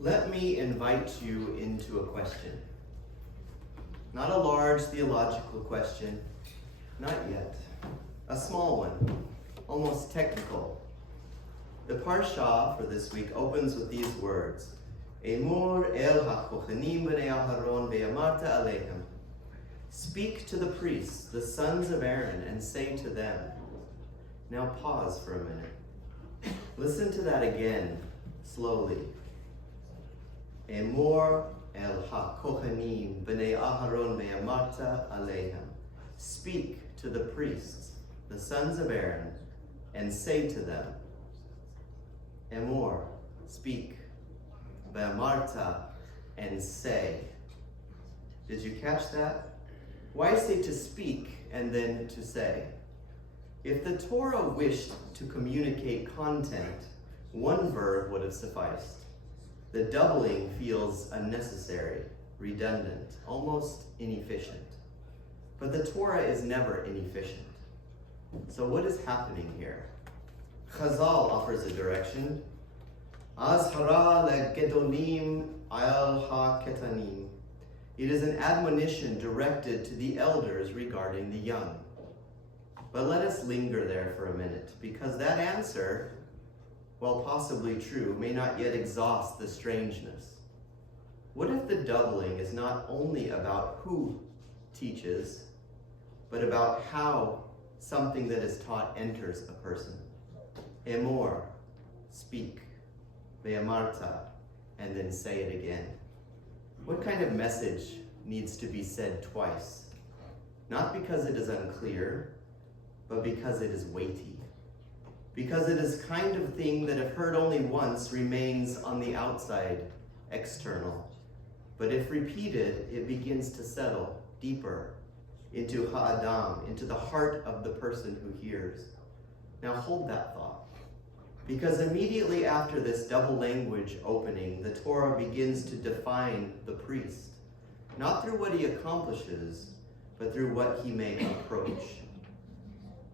Let me invite you into a question. Not a large theological question, not yet. A small one, almost technical. The Parsha for this week opens with these words, Emor el ha-kohanim b'nei Aharon ve'amarta alehem. Speak to the priests, the sons of Aaron, and say to them. Now pause for a minute. Listen to that again, slowly. Emor el ha-kohanim b'nei Aharon ve'amarta alehem. Speak to the priests, the sons of Aaron, and say to them. Emor, speak. Ve'amarta, and say. Did you catch that? Why say to speak and then to say? If the Torah wished to communicate content, one verb would have sufficed. The doubling feels unnecessary, redundant, almost inefficient. But the Torah is never inefficient. So what is happening here? Chazal offers a direction. Azhara legedolim al ha-ketanim. It is an admonition directed to the elders regarding the young. But let us linger there for a minute, because that answer, while possibly true, may not yet exhaust the strangeness. What if the doubling is not only about who teaches, but about how something that is taught enters a person? Emor, speak. Ve'amarta, and then say it again. What kind of message needs to be said twice? Not because it is unclear, but because it is weighty. Because it is kind of thing that if heard only once remains on the outside, external. But if repeated, it begins to settle deeper into ha'adam, into the heart of the person who hears. Now hold that thought. Because immediately after this double language opening, the Torah begins to define the priest, not through what he accomplishes, but through what he may approach.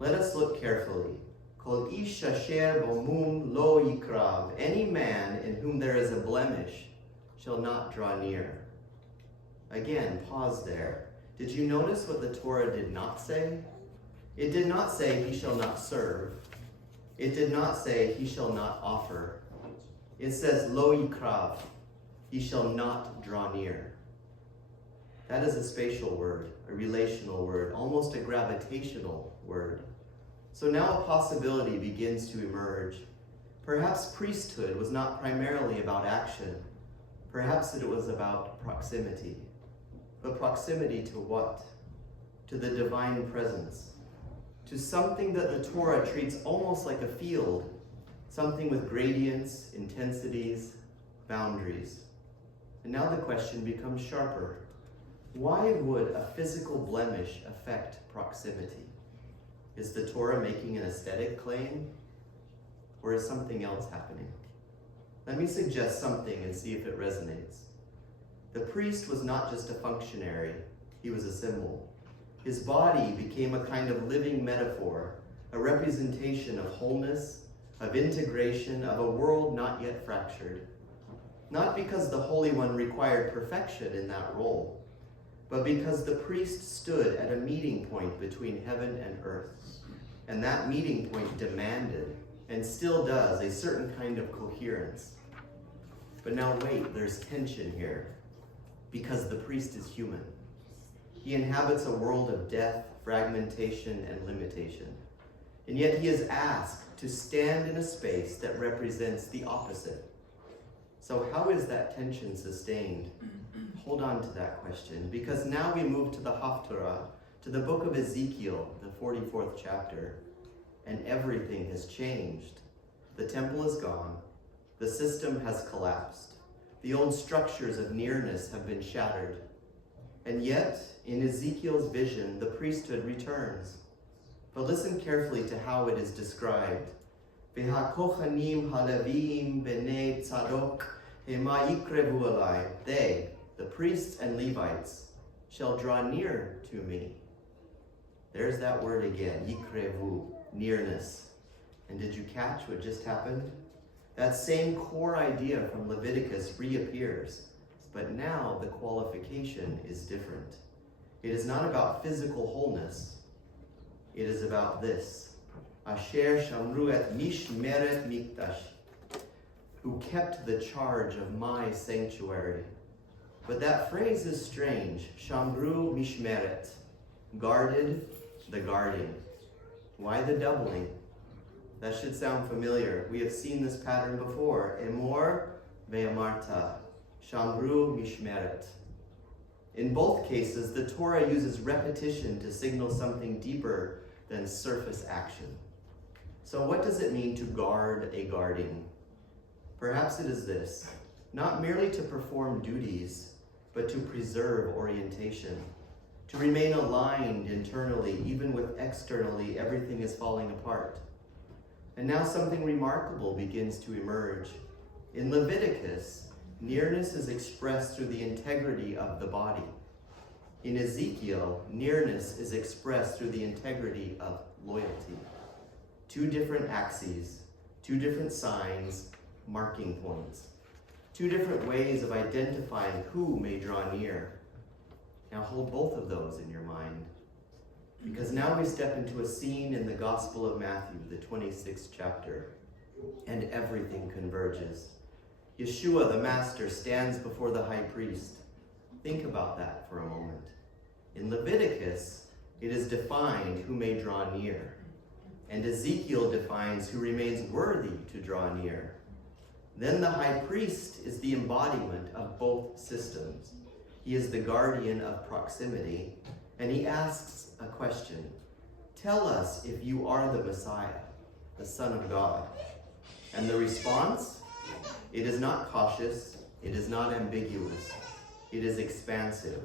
Let us look carefully. Kol ish asher bomum lo yikrav. Any man in whom there is a blemish shall not draw near. Again, pause there. Did you notice what the Torah did not say? It did not say he shall not serve. It did not say he shall not offer. It says lo yikrav. He shall not draw near. That is a spatial word, a relational word, almost a gravitational word. So now a possibility begins to emerge. Perhaps priesthood was not primarily about action. Perhaps it was about proximity. But proximity to what? To the divine presence. To something that the Torah treats almost like a field. Something with gradients, intensities, boundaries. And now the question becomes sharper. Why would a physical blemish affect proximity? Is the Torah making an aesthetic claim? Or is something else happening? Let me suggest something and see if it resonates. The priest was not just a functionary, he was a symbol. His body became a kind of living metaphor, a representation of wholeness, of integration, of a world not yet fractured. Not because the Holy One required perfection in that role, but because the priest stood at a meeting point between heaven and earth. And that meeting point demanded, and still does, a certain kind of coherence. But now wait, there's tension here, because the priest is human. He inhabits a world of death, fragmentation, and limitation. And yet he is asked to stand in a space that represents the opposite. So how is that tension sustained? Hold on to that question, because now we move to the Haftarah, to the book of Ezekiel, the 44th chapter, and everything has changed. The temple is gone. The system has collapsed. The old structures of nearness have been shattered. And yet, in Ezekiel's vision, the priesthood returns. But listen carefully to how it is described. V'ha-kochanim halavim b'nei tzadok hema yikrevu alai. They, the priests and Levites, shall draw near to me. There's that word again, yikrevu, nearness. And did you catch what just happened? That same core idea from Leviticus reappears, but now the qualification is different. It is not about physical wholeness. It is about this. Asher shamru et mishmeret mikdash, who kept the charge of my sanctuary. But that phrase is strange. Shamru mishmeret, guarded the guardian. Why the doubling? That should sound familiar. We have seen this pattern before. Emor ve'amarta, shamru mishmeret. In both cases, the Torah uses repetition to signal something deeper than surface action. So what does it mean to guard a guardian? Perhaps it is this: not merely to perform duties, but to preserve orientation, to remain aligned internally, even with externally everything is falling apart. And now something remarkable begins to emerge. In Leviticus, nearness is expressed through the integrity of the body. In Ezekiel, nearness is expressed through the integrity of loyalty. Two different axes, two different signs, marking points. Two different ways of identifying who may draw near. Now hold both of those in your mind, because now we step into a scene in the Gospel of Matthew, the 26th chapter, and everything converges. Yeshua, the Master, stands before the high priest. Think about that for a moment. In Leviticus, it is defined who may draw near, and Ezekiel defines who remains worthy to draw near. Then the high priest is the embodiment of both systems. He is the guardian of proximity, and he asks a question. Tell us if you are the Messiah, the Son of God. And the response? It is not cautious, it is not ambiguous, it is expansive.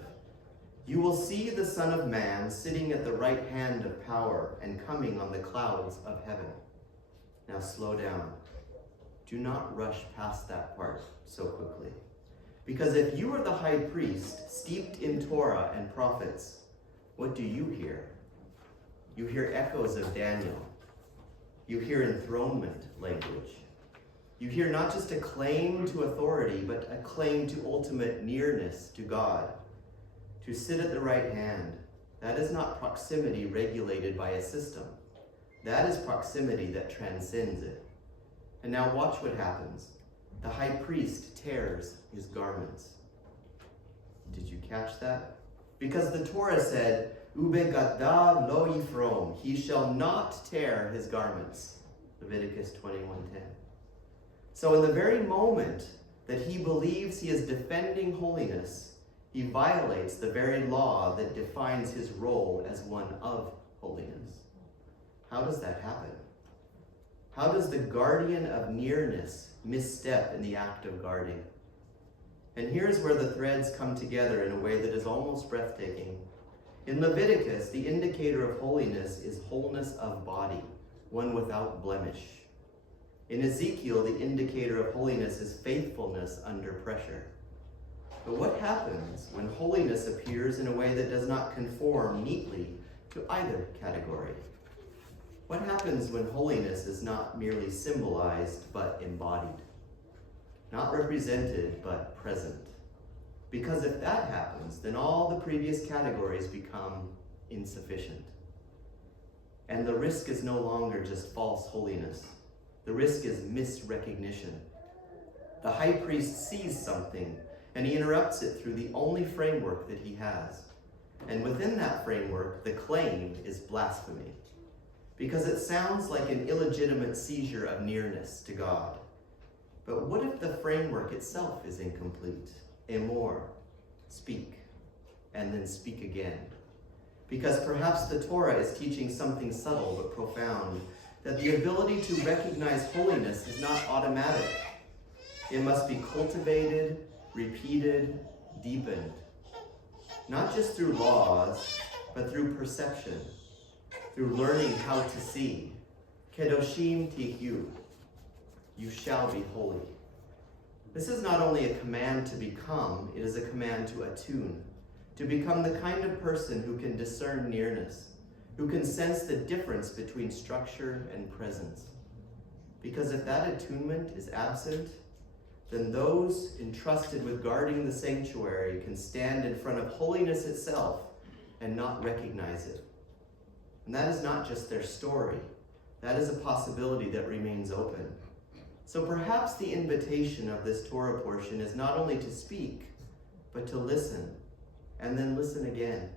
You will see the Son of Man sitting at the right hand of power and coming on the clouds of heaven. Now slow down. Do not rush past that part so quickly. Because if you are the high priest, steeped in Torah and prophets, what do you hear? You hear echoes of Daniel. You hear enthronement language. You hear not just a claim to authority, but a claim to ultimate nearness to God. To sit at the right hand, that is not proximity regulated by a system. That is proximity that transcends it. And now watch what happens. The high priest tears his garments. Did you catch that? Because the Torah said, Ubegadav lo yifrom, he shall not tear his garments. Leviticus 21:10. So in the very moment that he believes he is defending holiness, he violates the very law that defines his role as one of holiness. How does that happen? How does the guardian of nearness misstep in the act of guarding? And here's where the threads come together in a way that is almost breathtaking. In Leviticus, the indicator of holiness is wholeness of body, one without blemish. In Ezekiel, the indicator of holiness is faithfulness under pressure. But what happens when holiness appears in a way that does not conform neatly to either category? What happens when holiness is not merely symbolized but embodied? Not represented but present? Because if that happens, then all the previous categories become insufficient. And the risk is no longer just false holiness. The risk is misrecognition. The high priest sees something, and he interrupts it through the only framework that he has. And within that framework, the claim is blasphemy, because it sounds like an illegitimate seizure of nearness to God. But what if the framework itself is incomplete? Emor, speak, and then speak again. Because perhaps the Torah is teaching something subtle but profound, that the ability to recognize holiness is not automatic. It must be cultivated, repeated, deepened. Not just through laws, but through perception, through learning how to see. Kedoshim tihu, you shall be holy. This is not only a command to become, it is a command to attune, to become the kind of person who can discern nearness, who can sense the difference between structure and presence. Because if that attunement is absent, then those entrusted with guarding the sanctuary can stand in front of holiness itself and not recognize it. And that is not just their story. That is a possibility that remains open. So perhaps the invitation of this Torah portion is not only to speak, but to listen, and then listen again.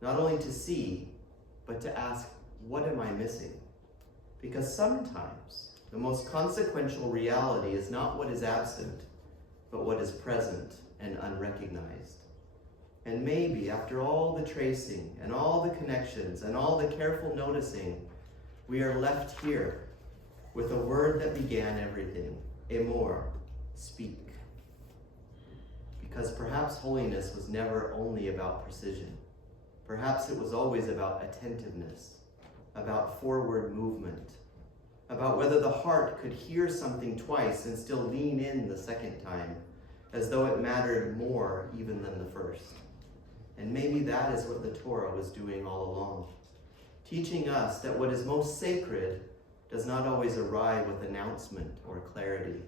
Not only to see, but to ask, what am I missing? Because sometimes the most consequential reality is not what is absent, but what is present and unrecognized. And maybe after all the tracing and all the connections and all the careful noticing, we are left here with a word that began everything, emor, speak. Because perhaps holiness was never only about precision. Perhaps it was always about attentiveness, about forward movement, about whether the heart could hear something twice and still lean in the second time, as though it mattered more even than the first. And maybe that is what the Torah was doing all along, teaching us that what is most sacred does not always arrive with announcement or clarity.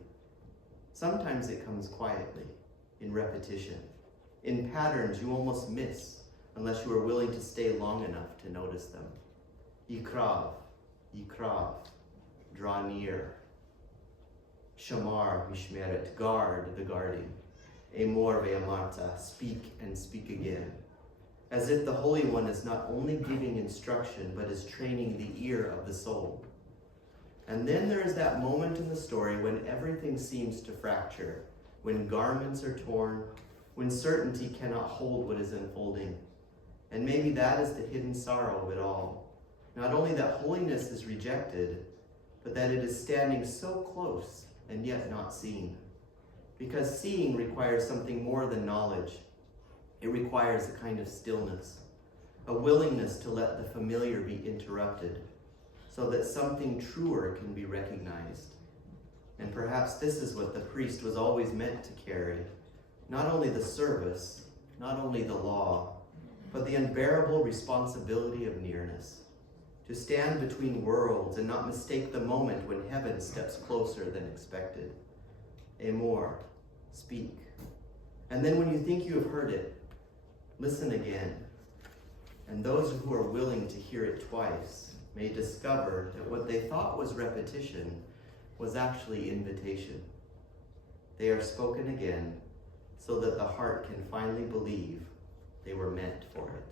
Sometimes it comes quietly, in repetition, in patterns you almost miss unless you are willing to stay long enough to notice them. Yikrav, yikrav, draw near. Shamar, mishmeret, guard, the guarding. Emor ve'amarta, speak and speak again. As if the Holy One is not only giving instruction, but is training the ear of the soul. And then there is that moment in the story when everything seems to fracture, when garments are torn, when certainty cannot hold what is unfolding. And maybe that is the hidden sorrow of it all. Not only that holiness is rejected, but that it is standing so close and yet not seen. Because seeing requires something more than knowledge. It requires a kind of stillness, a willingness to let the familiar be interrupted, so that something truer can be recognized. And perhaps this is what the priest was always meant to carry, not only the service, not only the law, but the unbearable responsibility of nearness, to stand between worlds and not mistake the moment when heaven steps closer than expected. Emor, speak. And then when you think you have heard it, listen again. And those who are willing to hear it twice may discover that what they thought was repetition was actually invitation. They are spoken again so that the heart can finally believe they were meant for it.